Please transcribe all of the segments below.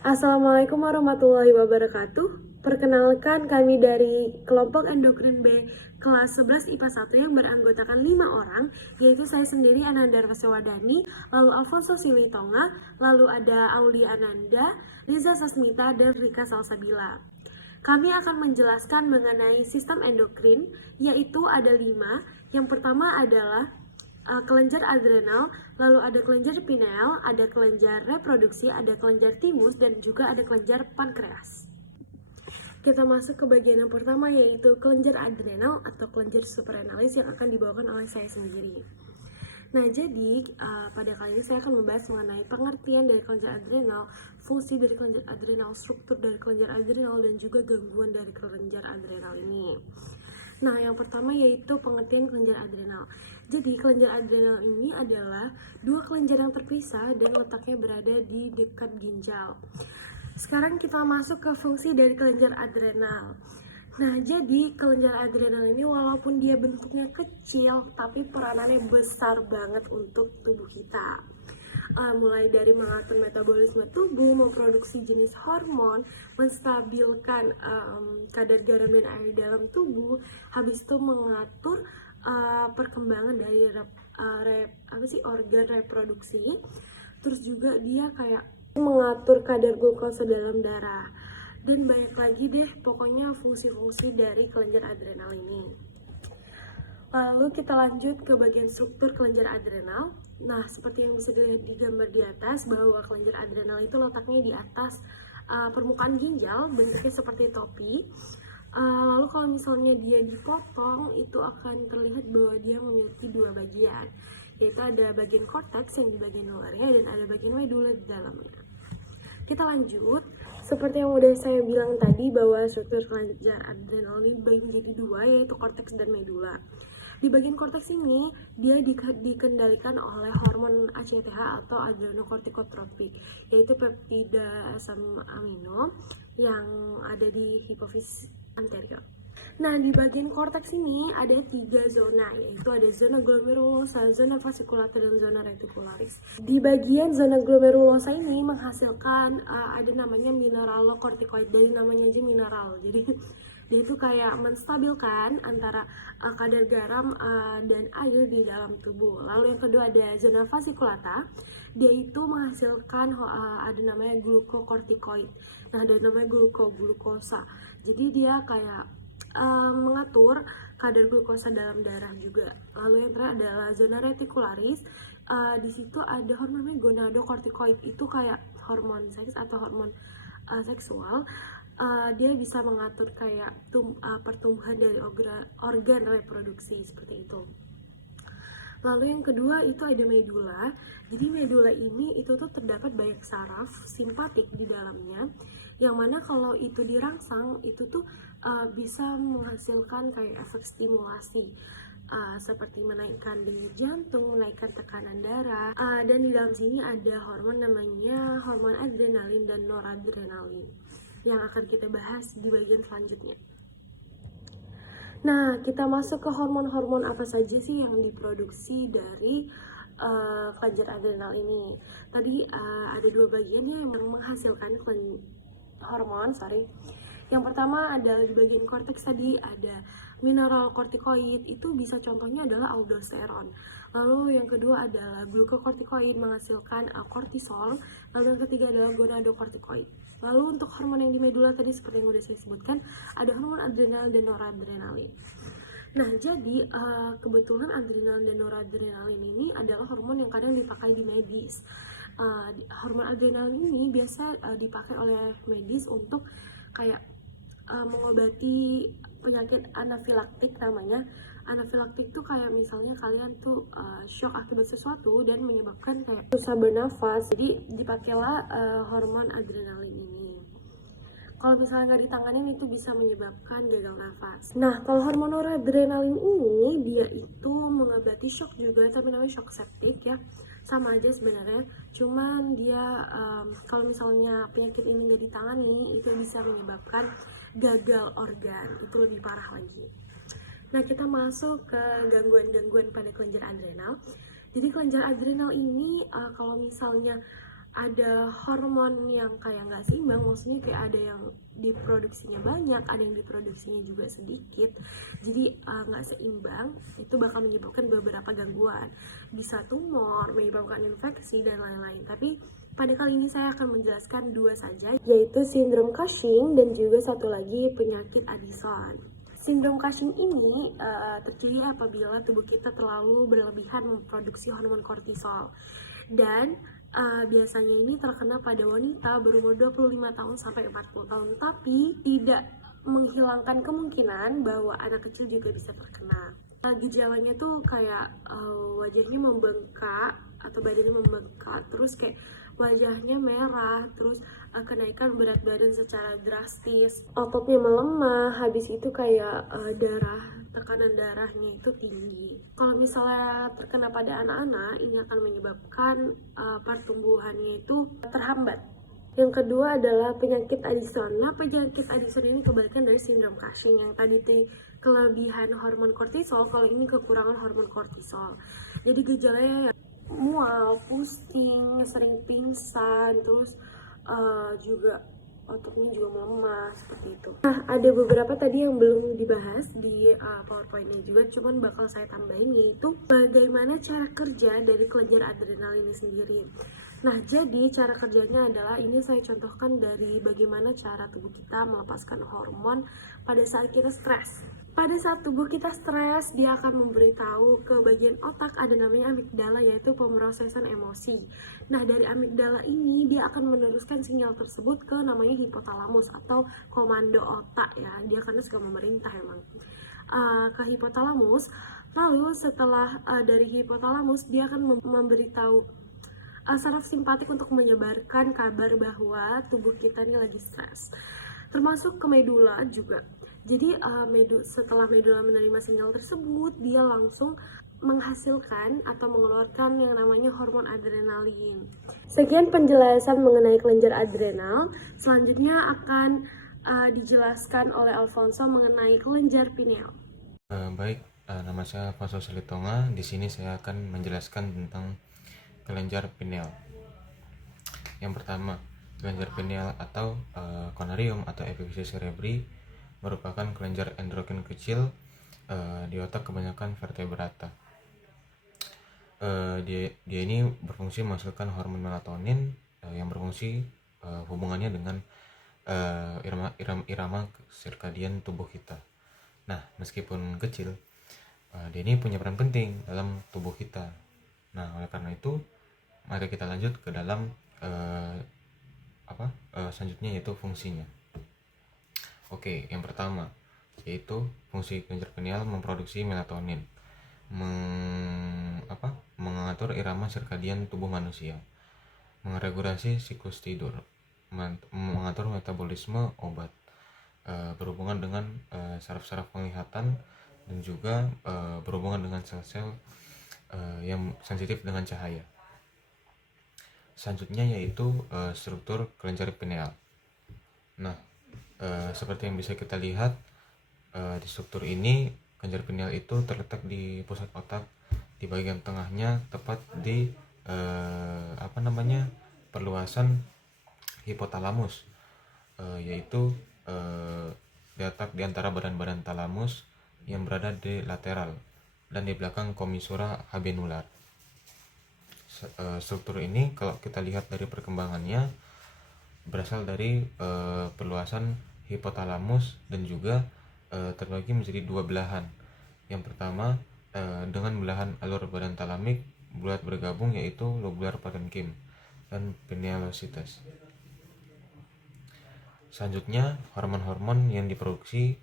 Assalamualaikum warahmatullahi wabarakatuh. Perkenalkan kami dari kelompok endokrin B kelas 11 IPA 1 yang beranggotakan 5 orang, yaitu saya sendiri Ananda Rasyawadani, lalu Alfonso Silitonga, lalu ada Aulia Ananda, Liza Sasmita, dan Rika Salsabila. Kami akan menjelaskan mengenai sistem endokrin, yaitu ada 5. Yang pertama adalah kelenjar adrenal, lalu ada kelenjar pineal, ada kelenjar reproduksi, ada kelenjar timus, dan juga ada kelenjar pankreas. Kita masuk ke bagian yang pertama, yaitu kelenjar adrenal atau kelenjar suprarenalis yang akan dibawakan oleh saya sendiri. Nah, jadi pada kali ini saya akan membahas mengenai pengertian dari kelenjar adrenal, fungsi dari kelenjar adrenal, struktur dari kelenjar adrenal, dan juga gangguan dari kelenjar adrenal ini. Nah, yang pertama yaitu pengertian kelenjar adrenal. Jadi, kelenjar adrenal ini adalah dua kelenjar yang terpisah dan letaknya berada di dekat ginjal. Sekarang kita masuk ke fungsi dari kelenjar adrenal. Nah, jadi kelenjar adrenal ini walaupun dia bentuknya kecil, tapi peranannya besar banget untuk tubuh kita. Mulai dari mengatur metabolisme tubuh, memproduksi jenis hormon, menstabilkan kadar garam dan air dalam tubuh, habis itu mengatur perkembangan dari organ reproduksi, terus juga dia kayak mengatur kadar glukosa dalam darah, dan banyak lagi deh pokoknya fungsi-fungsi dari kelenjar adrenal ini. Lalu kita lanjut ke bagian struktur kelenjar adrenal. Nah, seperti yang bisa dilihat di gambar di atas, bahwa kelenjar adrenal itu letaknya di atas permukaan ginjal, bentuknya seperti topi. Lalu kalau misalnya dia dipotong, itu akan terlihat bahwa dia memiliki dua bagian, yaitu ada bagian korteks yang di bagian luarnya dan ada bagian medula di dalamnya. Kita lanjut, seperti yang udah saya bilang tadi bahwa struktur kelenjar adrenal ini dibagi menjadi dua, yaitu korteks dan medula. Di bagian korteks ini, dia dikendalikan oleh hormon ACTH atau adrenokortikotropik, yaitu peptida asam amino yang ada di hipofisis anterior. Nah, di bagian korteks ini ada 3 zona, yaitu ada zona glomerulosa, zona fasciculata, dan zona reticularis. Di bagian zona glomerulosa ini menghasilkan ada namanya mineralokortikoid, dari namanya aja mineral. Jadi dia itu kayak menstabilkan antara kadar garam dan air di dalam tubuh. Lalu yang kedua ada zona fasciculata, dia itu menghasilkan ada namanya glukokortikoid. Nah, ada namanya glukosa. Jadi dia kayak mengatur kadar glukosa dalam darah juga. Lalu yang terakhir adalah zona reticularis. Di situ ada hormon namanya gonadokortikoid, itu kayak hormon seks atau hormon seksual. Dia bisa mengatur kayak pertumbuhan dari organ reproduksi seperti itu. Lalu yang kedua itu ada medula. Jadi medula ini itu tuh terdapat banyak saraf simpatik di dalamnya, yang mana kalau itu dirangsang itu tuh bisa menghasilkan kayak efek stimulasi, seperti menaikkan denyut jantung, menaikkan tekanan darah, dan di dalam sini ada hormon namanya hormon adrenalin dan noradrenalin yang akan kita bahas di bagian selanjutnya. Nah, kita masuk ke hormon-hormon apa saja sih yang diproduksi dari kelenjar adrenal ini. Tadi ada dua bagiannya yang menghasilkan hormon. Yang pertama adalah di bagian korteks, tadi ada mineralokortikoid, itu bisa contohnya adalah aldosteron. Lalu yang kedua adalah glukokortikoid menghasilkan kortisol. Lalu yang ketiga adalah gonadokortikoid. Lalu untuk hormon yang di medula tadi seperti yang udah saya sebutkan, ada hormon adrenal dan noradrenalin. Nah, jadi kebetulan adrenal dan noradrenalin ini adalah hormon yang kadang dipakai di medis. Hormon adrenalin ini biasa dipakai oleh medis untuk kayak mengobati penyakit anafilaktik namanya. Anafilaktik tuh kayak misalnya kalian tuh shock akibat sesuatu dan menyebabkan kayak susah bernafas, jadi dipakailah hormon adrenalin ini. Kalau misalnya nggak ditanganin itu bisa menyebabkan gagal nafas. Nah, kalau hormon noradrenalin ini dia itu mengobati shock juga, tapi namanya shock septik ya. Sama aja sebenarnya, cuman dia kalau misalnya penyakit ini nggak ditangani itu bisa menyebabkan gagal organ, itu lebih parah lagi. Nah, kita masuk ke gangguan-gangguan pada kelenjar adrenal. Jadi kelenjar adrenal ini kalau misalnya ada hormon yang kayak nggak seimbang, maksudnya kayak ada yang diproduksinya banyak, ada yang diproduksinya juga sedikit, jadi nggak seimbang, itu bakal menyebabkan beberapa gangguan, bisa tumor, menyebabkan infeksi dan lain-lain. Tapi pada kali ini saya akan menjelaskan dua saja, yaitu sindrom Cushing dan juga satu lagi penyakit Addison. Sindrom Cushing ini terjadi apabila tubuh kita terlalu berlebihan memproduksi hormon kortisol. Dan biasanya ini terkena pada wanita berumur 25 tahun sampai 40 tahun, tapi tidak menghilangkan kemungkinan bahwa anak kecil juga bisa terkena. Gejalanya tuh kayak wajahnya membengkak atau badannya membengkak, terus kayak wajahnya merah, terus kenaikan berat badan secara drastis, ototnya melemah, habis itu kayak tekanan darahnya itu tinggi. Kalau misalnya terkena pada anak-anak, ini akan menyebabkan pertumbuhannya itu terhambat. Yang kedua adalah penyakit Addison. Nah, penyakit Addison ini kebalikan dari sindrom Cushing. Yang tadi kelebihan hormon kortisol, kalau ini kekurangan hormon kortisol. Jadi gejalanya mual, pusing, sering pingsan, terus juga ototnya juga melemah seperti itu. Nah, ada beberapa tadi yang belum dibahas di PowerPoint-nya juga, cuman bakal saya tambahin, yaitu bagaimana cara kerja dari kelenjar adrenal ini sendiri. Nah, jadi cara kerjanya adalah ini saya contohkan dari bagaimana cara tubuh kita melepaskan hormon pada saat kita stres. Pada saat tubuh kita stres, dia akan memberitahu ke bagian otak, ada namanya amigdala, yaitu pemrosesan emosi. Nah, dari amigdala ini dia akan meneruskan sinyal tersebut ke namanya hipotalamus atau komando otak ya. Dia karena suka memerintah emang. Ke hipotalamus. Lalu setelah dari hipotalamus dia akan memberitahu saraf simpatik untuk menyebarkan kabar bahwa tubuh kita ini lagi stres, termasuk ke medula juga. Jadi setelah medula menerima sinyal tersebut, dia langsung menghasilkan atau mengeluarkan yang namanya hormon adrenalin. Sekian penjelasan mengenai kelenjar adrenal. Selanjutnya akan dijelaskan oleh Alfonso mengenai kelenjar pineal. Baik, nama saya Alfonso Selitonga. Di sini saya akan menjelaskan tentang kelenjar pineal. Yang pertama, kelenjar pineal atau conarium atau epiphysis cerebri merupakan kelenjar endokrin kecil di otak kebanyakan vertebrata. Dia ini berfungsi menghasilkan hormon melatonin yang berfungsi hubungannya dengan irama sirkadian tubuh kita. Nah, meskipun kecil, dia ini punya peran penting dalam tubuh kita. Nah, oleh karena itu, mari kita lanjut ke dalam selanjutnya, yaitu fungsinya. Oke, yang pertama yaitu fungsi kelenjar pineal memproduksi melatonin, mengatur irama sirkadian tubuh manusia, meregulasi siklus tidur, mengatur metabolisme obat, berhubungan dengan saraf-saraf penglihatan, dan juga berhubungan dengan sel-sel yang sensitif dengan cahaya. Selanjutnya yaitu struktur kelenjar pineal. Nah, seperti yang bisa kita lihat di struktur ini, kelenjar pineal itu terletak di pusat otak, di bagian tengahnya tepat di perluasan hipotalamus, yaitu letak di antara badan-badan talamus yang berada di lateral dan di belakang komisura habenular. Struktur ini kalau kita lihat dari perkembangannya berasal dari perluasan hipotalamus dan juga terbagi menjadi dua belahan. Yang pertama dengan belahan alur badan talamik bulat bergabung, yaitu lobular parenchyma dan pinealocytes. Selanjutnya hormon-hormon yang diproduksi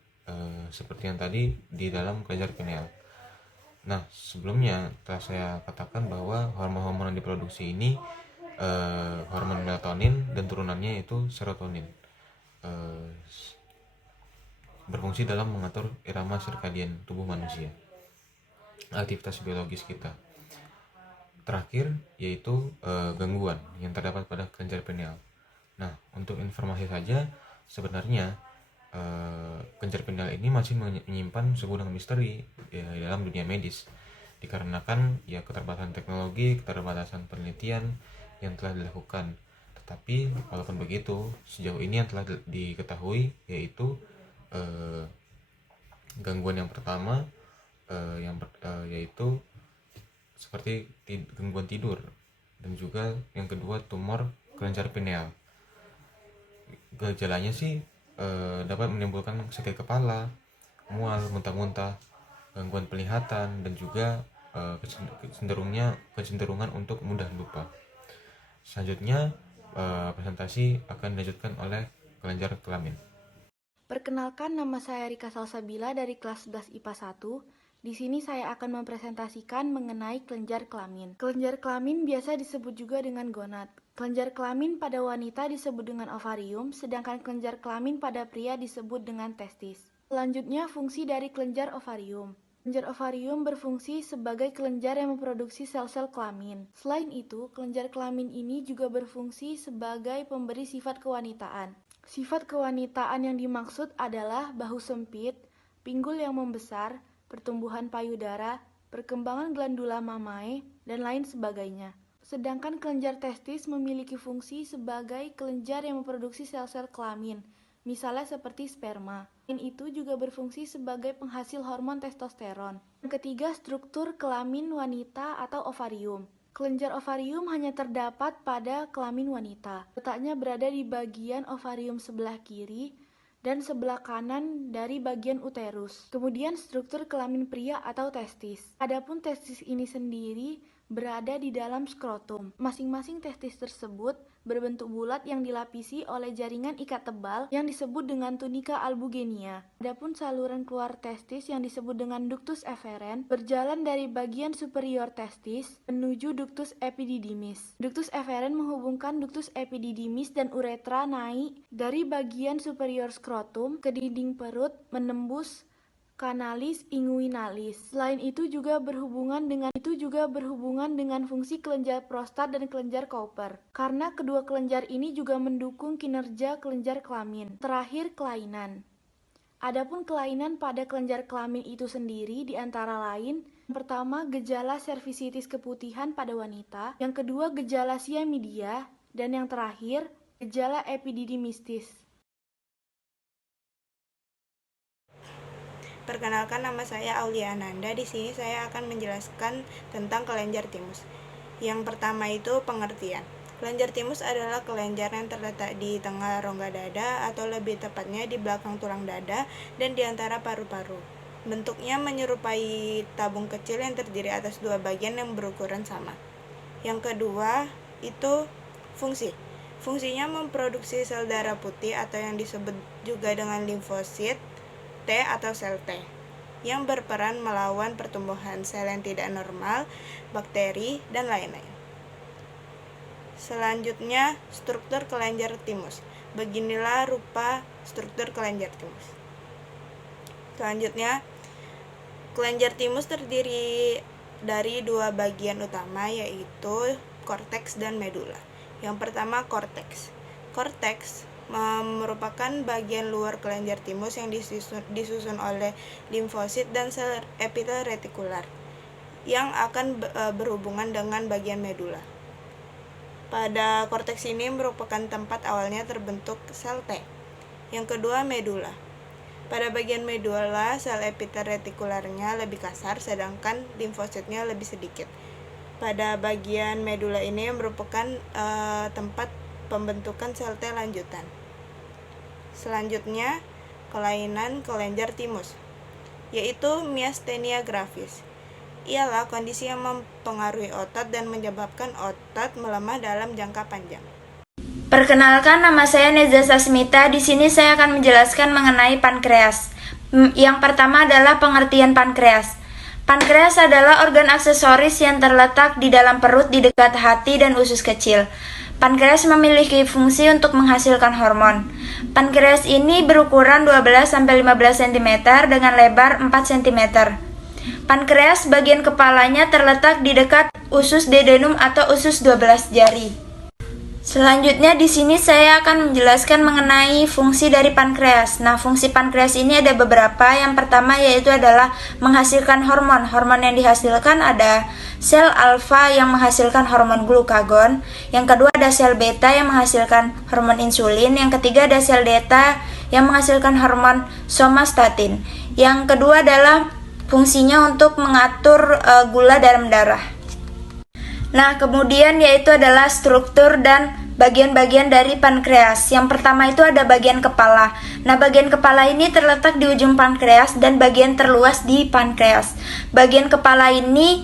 seperti yang tadi di dalam kelenjar pineal. Nah, sebelumnya telah saya katakan bahwa hormon-hormon yang diproduksi ini hormon melatonin dan turunannya yaitu serotonin, berfungsi dalam mengatur irama sirkadian tubuh manusia, aktivitas biologis kita. Terakhir yaitu gangguan yang terdapat pada kelenjar pineal. Nah, untuk informasi saja, sebenarnya kelenjar pineal ini masih menyimpan segudang misteri di dalam dunia medis, dikarenakan ya keterbatasan teknologi, keterbatasan penelitian yang telah dilakukan. Tapi walaupun begitu, sejauh ini yang telah diketahui yaitu gangguan yang pertama yaitu seperti gangguan tidur, dan juga yang kedua tumor kelenjar pineal. Gejalanya sih dapat menimbulkan sakit kepala, mual, muntah-muntah, gangguan penglihatan, dan juga kecenderungan untuk mudah lupa. Selanjutnya presentasi akan dilanjutkan oleh kelenjar kelamin. Perkenalkan, nama saya Rika Salsabila dari kelas 11 IPA 1. Di sini saya akan mempresentasikan mengenai kelenjar kelamin. Kelenjar kelamin biasa disebut juga dengan gonad. Kelenjar kelamin pada wanita disebut dengan ovarium, sedangkan kelenjar kelamin pada pria disebut dengan testis. Selanjutnya, fungsi dari kelenjar ovarium. Kelenjar ovarium berfungsi sebagai kelenjar yang memproduksi sel-sel kelamin. Selain itu, kelenjar kelamin ini juga berfungsi sebagai pemberi sifat kewanitaan. Sifat kewanitaan yang dimaksud adalah bahu sempit, pinggul yang membesar, pertumbuhan payudara, perkembangan glandula mamae, dan lain sebagainya. Sedangkan kelenjar testis memiliki fungsi sebagai kelenjar yang memproduksi sel-sel kelamin, misalnya seperti sperma. Selain itu juga berfungsi sebagai penghasil hormon testosteron. Yang ketiga, struktur kelamin wanita atau ovarium. Kelenjar ovarium hanya terdapat pada kelamin wanita. Letaknya berada di bagian ovarium sebelah kiri dan sebelah kanan dari bagian uterus. Kemudian struktur kelamin pria atau testis. Adapun testis ini sendiri berada di dalam skrotum. Masing-masing testis tersebut berbentuk bulat yang dilapisi oleh jaringan ikat tebal yang disebut dengan tunika albugenia. Adapun saluran keluar testis yang disebut dengan ductus efferens berjalan dari bagian superior testis menuju ductus epididymis. Ductus efferens menghubungkan ductus epididymis dan uretra naik dari bagian superior skrotum ke dinding perut menembus kanalis inguinalis. Selain itu juga berhubungan dengan fungsi kelenjar prostat dan kelenjar Cowper. Karena kedua kelenjar ini juga mendukung kinerja kelenjar kelamin. Terakhir, kelainan. Adapun kelainan pada kelenjar kelamin itu sendiri diantara lain, yang pertama gejala servisitis keputihan pada wanita, yang kedua gejala siamidia, dan yang terakhir gejala epididymistis. Perkenalkan, nama saya Aulia Ananda. Di sini saya akan menjelaskan tentang kelenjar timus. Yang pertama itu pengertian. Kelenjar timus adalah kelenjar yang terletak di tengah rongga dada atau lebih tepatnya di belakang tulang dada dan di antara paru-paru. Bentuknya menyerupai tabung kecil yang terdiri atas dua bagian yang berukuran sama. Yang kedua itu fungsi. Fungsinya memproduksi sel darah putih atau yang disebut juga dengan limfosit T atau sel T, yang berperan melawan pertumbuhan sel yang tidak normal, bakteri, dan lain-lain. Selanjutnya, struktur kelenjar timus. Beginilah rupa struktur kelenjar timus. Selanjutnya, kelenjar timus terdiri dari dua bagian utama, yaitu korteks dan medula. Yang pertama, korteks. Korteks merupakan bagian luar kelenjar timus yang disusun oleh limfosit dan sel epitel retikular yang akan berhubungan dengan bagian medula. Pada korteks ini merupakan tempat awalnya terbentuk sel T. Yang kedua, medula. Pada bagian medula, sel epitel retikularnya lebih kasar, sedangkan limfositnya lebih sedikit. Pada bagian medula ini merupakan tempat pembentukan sel T lanjutan. Selanjutnya, kelainan kelenjar timus, yaitu miastenia gravis. Ialah kondisi yang mempengaruhi otot dan menyebabkan otot melemah dalam jangka panjang. Perkenalkan, nama saya Neza Sasmita. Di sini saya akan menjelaskan mengenai pankreas. Yang pertama adalah pengertian pankreas. Pankreas adalah organ aksesoris yang terletak di dalam perut di dekat hati dan usus kecil. Pankreas memiliki fungsi untuk menghasilkan hormon. Pankreas ini berukuran 12-15 cm dengan lebar 4 cm. Pankreas bagian kepalanya terletak di dekat usus duodenum atau usus 12 jari. Selanjutnya di sini saya akan menjelaskan mengenai fungsi dari pankreas. Nah, fungsi pankreas ini ada beberapa. Yang pertama yaitu adalah menghasilkan hormon. Hormon yang dihasilkan ada sel alfa yang menghasilkan hormon glukagon. Yang kedua ada sel beta yang menghasilkan hormon insulin. Yang ketiga ada sel delta yang menghasilkan hormon somatostatin. Yang kedua adalah fungsinya untuk mengatur gula dalam darah. Nah, kemudian yaitu adalah struktur dan bagian-bagian dari pankreas. Yang pertama itu ada bagian kepala. Nah, bagian kepala ini terletak di ujung pankreas dan bagian terluas di pankreas. Bagian kepala ini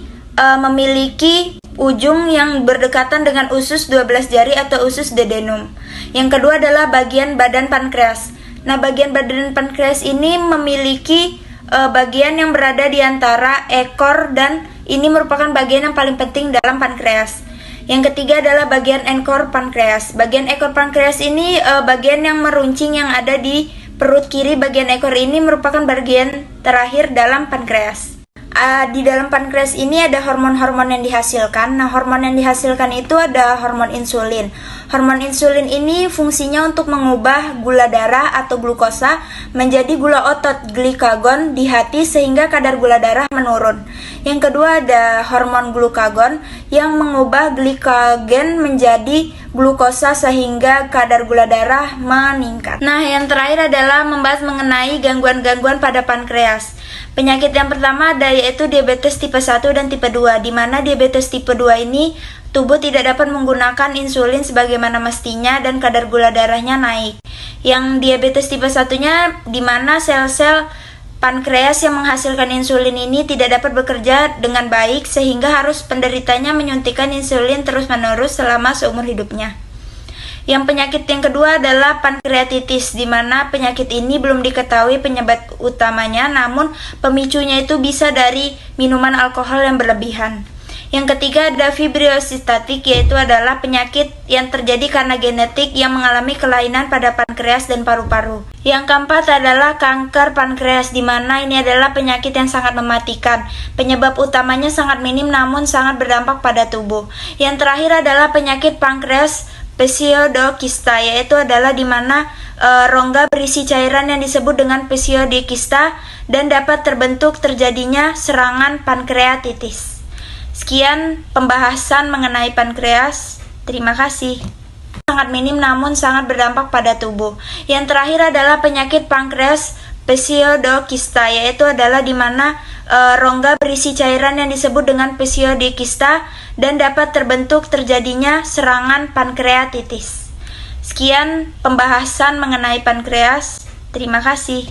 memiliki ujung yang berdekatan dengan usus 12 jari atau usus duodenum. Yang kedua adalah bagian badan pankreas. Nah, bagian badan pankreas ini memiliki bagian yang berada di antara ekor dan ini merupakan bagian yang paling penting dalam pankreas. Yang ketiga adalah bagian ekor pankreas. Bagian ekor pankreas ini bagian yang meruncing yang ada di perut kiri. Bagian ekor ini merupakan bagian terakhir dalam pankreas. Di dalam pankreas ini ada hormon-hormon yang dihasilkan. Nah, hormon yang dihasilkan itu ada hormon insulin. Hormon insulin ini fungsinya untuk mengubah gula darah atau glukosa menjadi gula otot glikagon di hati sehingga kadar gula darah menurun. Yang kedua ada hormon glukagon yang mengubah glikagen menjadi glukosa sehingga kadar gula darah meningkat. Nah, yang terakhir adalah membahas mengenai gangguan-gangguan pada pankreas. Penyakit yang pertama ada yaitu diabetes tipe 1 dan tipe 2, di mana diabetes tipe 2 ini tubuh tidak dapat menggunakan insulin sebagaimana mestinya dan kadar gula darahnya naik. Yang diabetes tipe 1-nya di mana sel-sel pankreas yang menghasilkan insulin ini tidak dapat bekerja dengan baik sehingga harus penderitanya menyuntikkan insulin terus-menerus selama seumur hidupnya. Yang penyakit yang kedua adalah pankreatitis, di mana penyakit ini belum diketahui penyebab utamanya, namun pemicunya itu bisa dari minuman alkohol yang berlebihan. Yang ketiga ada fibrosistatik, yaitu adalah penyakit yang terjadi karena genetik yang mengalami kelainan pada pankreas dan paru-paru. Yang keempat adalah kanker pankreas, di mana ini adalah penyakit yang sangat mematikan. Penyebab utamanya sangat minim namun sangat berdampak pada tubuh. Yang terakhir adalah penyakit pankreas pseudokista, yaitu adalah di mana rongga berisi cairan yang disebut dengan pseudokista dan dapat terbentuk terjadinya serangan pankreatitis. Sekian pembahasan mengenai pankreas. Terima kasih. Sangat minim namun sangat berdampak pada tubuh. Yang terakhir adalah penyakit pankreas pseudokista, yaitu adalah di mana rongga berisi cairan yang disebut dengan pseudokista dan dapat terbentuk terjadinya serangan pankreatitis. Sekian pembahasan mengenai pankreas. Terima kasih.